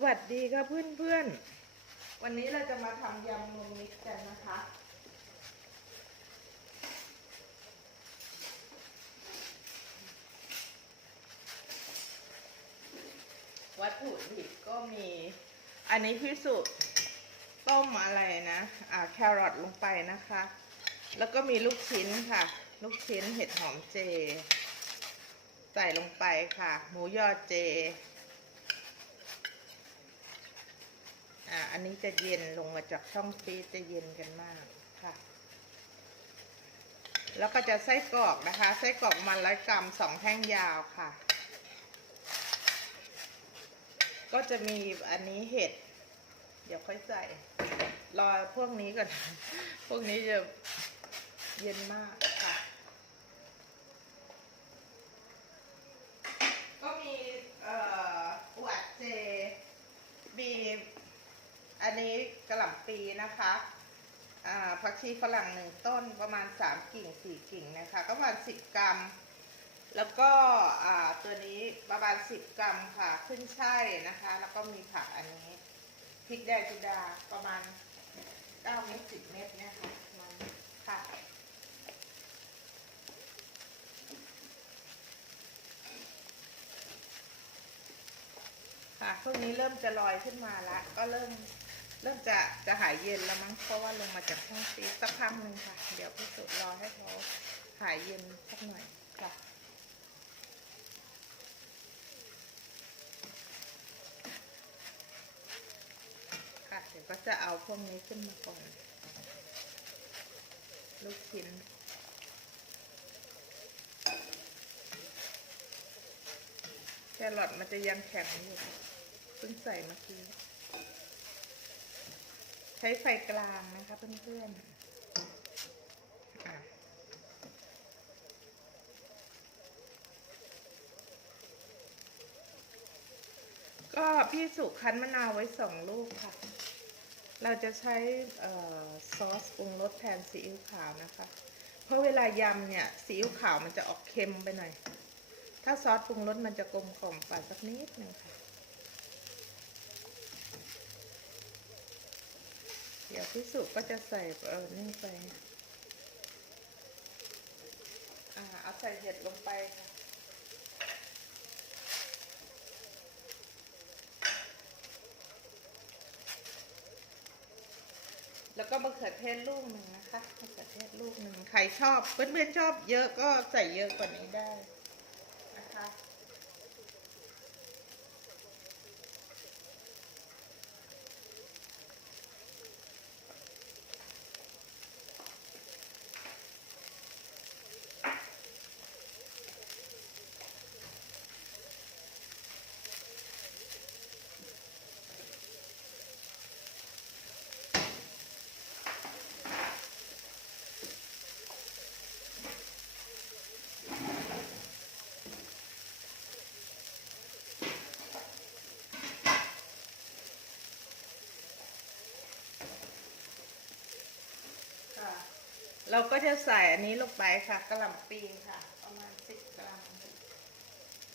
สวัสดีค่ะเพื่อนเพื่อนๆวันนี้เราจะมาทำยำนมมิตรกันนะคะ วัตถุดิบก็มี อันนี้พี่สุต้มอะไรนะอ่าแครอทลงไปนะคะ แล้วก็มีลูกชิ้นค่ะ ลูกชิ้นเห็ดหอมเจ ใส่ลงไปค่ะ หมูยอเจ อ่า อันนี้จะเย็นลงมาจากช่องฟีจะเย็นกันมากค่ะ แล้วก็จะไส้กรอกนะคะ ไส้กรอกมันร้อยกรัมสองแท่งยาวค่ะ ก็จะมีอันนี้เห็ด เดี๋ยวค่อยใส่ รอพวกนี้ก่อน พวกนี้จะเย็นมากมี เอ่ออวดเจ มีอันนี้กระหล่ำ ปีนะคะผักชีฝรั่งหนึ่งต้นประมาณสามกิ่งสี่กิ่งนะคะก็ประมาณสิบกรัม แล้วก็ตัวนี้ประมาณสิบกรัมค่ะขึ้นช่ายนะคะ แล้วก็มีผักอันนี้พริกแดงจิดาประมาณเก้าเม็ดสิบเม็ดเนี่ยค่ะประมันค่ะค่ะพวกนี้เริ่มจะลอยขึ้นมาละก็เริ่ม เริ่มจะจะหายเย็นแล้วมั้งเพราะว่าลงมาจากห้องฟรีสักพักหนึ่งค่ะ เดี๋ยวพี่สุรอให้เขาหายเย็นสักหน่อยค่ะค่ะเดี๋ยวก็จะเอาพวกนี้ขึ้นมาก่อน ลูกชิ้นแครอทมันจะยังแข็งอยู่เพิ่งใส่เมื่อกี้ ใช้ไฟกลางนะคะเพื่อนๆก็พี่สุคั้นมะนาวไว้สองลูกค่ะ เราจะใช้ออซอสปรุงรสแทนซีอิ๊วขาวนะคะ เพราะเวลายำเนี่ยซีอิ๊วขาวมันจะออกเค็มไปหน่อย ถ้าซอสปรุงรสมันจะกลมกล่อมกว่าสักนิดหนึ่งค่ะ ดี๋ยวพี่สุก็จะใส่เออนี่ไปอ่าเอาใส่เห็ดลงไปค่ะแล้วก็มะเขือเทศลูกหนึ่งนะคะมะเขือเทศลูกหนึ่งใครชอบเพื่อนๆชอบเยอะก็ใส่เยอะกว่านี้ได้ เราก็จะใส่อันนี้ลงไปค่ะกระหล่ำปีค่ะ ประมาณสิบกรัม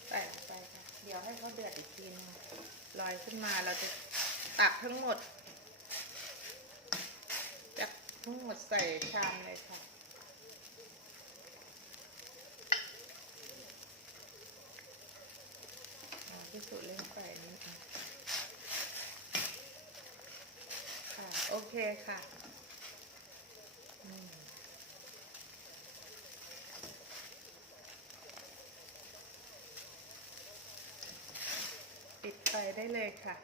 ใส่ลงไปค่ะ เดี๋ยวให้เขาเดือดอีกทีนึงลอยขึ้นมาเราจะตักทั้งหมดจะทั้งหมดใส่ชามเลยค่ะที่สุดเล่นไฟนี่ค่ะ โอเคค่ะอืมปิ ดไฟได้เลยค่ะ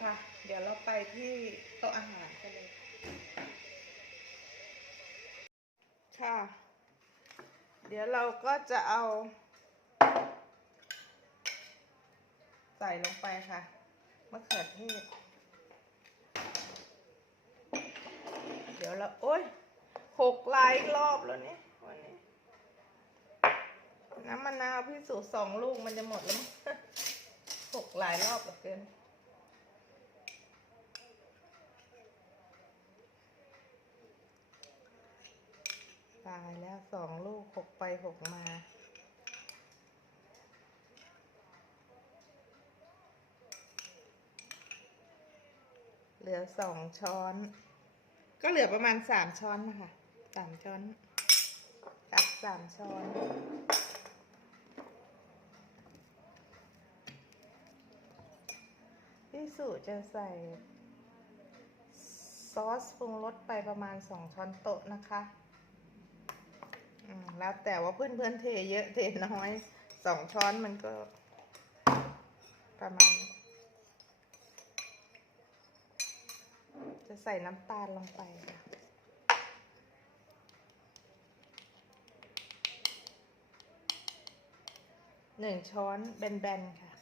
ค่ะ เดี๋ยวเราไปที่โต๊ะอาหารกันเลยค่ะ เดี๋ยวเราก็จะเอา ใส่ลงไปค่ะ มะเขือเทศ เดี๋ยวเราโอ้ยหกลายรอบแล้วเนี่ยวันนี้ น้ำมะนาวพี่สูสองลูกมันจะหมดแล้วหกลายรอบเหลือเกินตายแล้วสองลูกหกไปหกมา เหลือสองช้อน ก็เหลือประมาณสามช้อนนะคะสามช้อนตักสามช้อน พี่สุจะใส่ ซอสปรุงรสไปประมาณสองช้อนโต๊ะนะคะแล้วแต่ว่าเพื่อนเพื่อนเทเยอะเทน้อยสองช้อนมันก็ประมาณ จะใส่น้ำตาลลงไปค่ะหนึ่งช้อนแบนๆค่ะ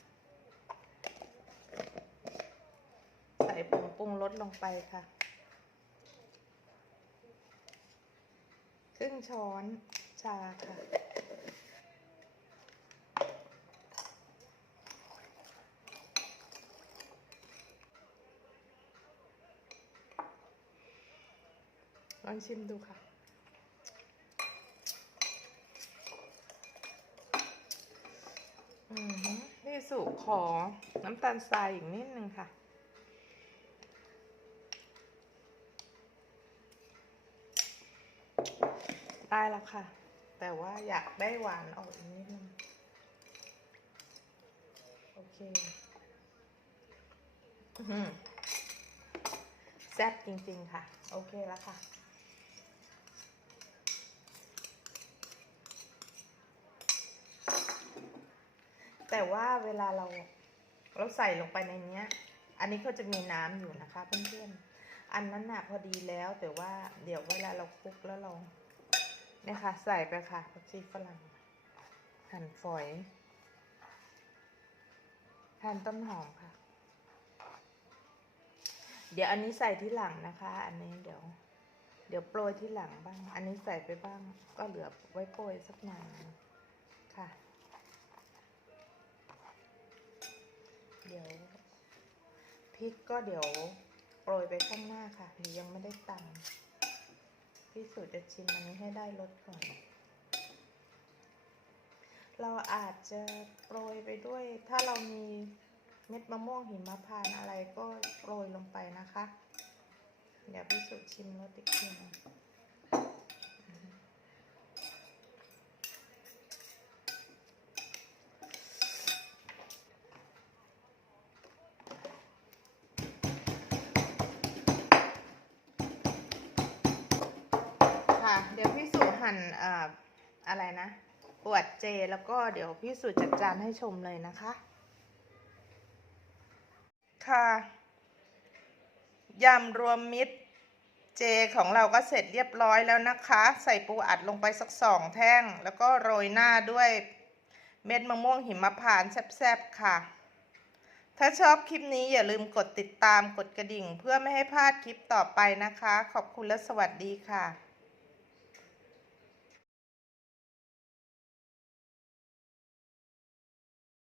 ใส่ผงปรุงรสลงไปค่ะ ครึ่งช้อนชาค่ะ องชิมดูค่ะ นี่สุขอน้ำตาลทรายอีกนิดนึงค่ะ ได้แล้วค่ะ แต่ว่าอยากได้หวานออกอีกนิดนึง โอเคอือหือแซ่บจริงๆค่ะ โอเคแล้วค่ะ แต่ว่าเวลาเราเราใส่ลงไปในเนี้ย อันนี้ก็จะมีน้ำอยู่นะคะเพื่อนๆ อันนั้นน่ะพอดีแล้วแต่ว่าเดี๋ยวเวลาเราคลุกแล้วเราเนี่ยค่ะ ใส่ไปค่ะผักชีฝรั่ง หั่นฝอยหั่นต้นหอมค่ะ เดี๋ยวอันนี้ใส่ที่หลังนะคะ อันนี้เดี๋ยว เดี๋ยวโปรยที่หลังบ้าง อันนี้ใส่ไปบ้าง ก็เหลือไว้โปรยสักหน่อยค่ะ เดี๋ยวพริกก็เดี๋ยวโปรยไปข้างหน้าค่ะหนูยังไม่ได้ตำพี่สุจะชิมอันนี้ให้ได้รสก่อน เราอาจจะโปรยไปด้วย ถ้าเรามีเม็ดมะม่วงหิมพานอะไรก็โปรยลงไปนะคะ เดี๋ยวพี่สุชิมรสอีกทีหนึงอือฮึค่ะ เดี๋ยวันอออะไรนะปวดเจแล้วก็เดี๋ยวพี่สุจัดจานให้ชมเลยนะคะ ค่ะยำรวมมิตรเจของเราก็เสร็จเรียบร้อยแล้วนะคะ ใส่ปูอัดลงไปสักสองแท่ง แล้วก็โรยหน้าด้วยเม็ดมะม่วงหิมพานต์แซ่บๆค่ะ ถ้าชอบคลิปนี้อย่าลืมกดติดตามกดกระดิ่ง เพื่อไม่ให้พลาดคลิปต่อไปนะคะ ขอบคุณและสวัสดีค่ะ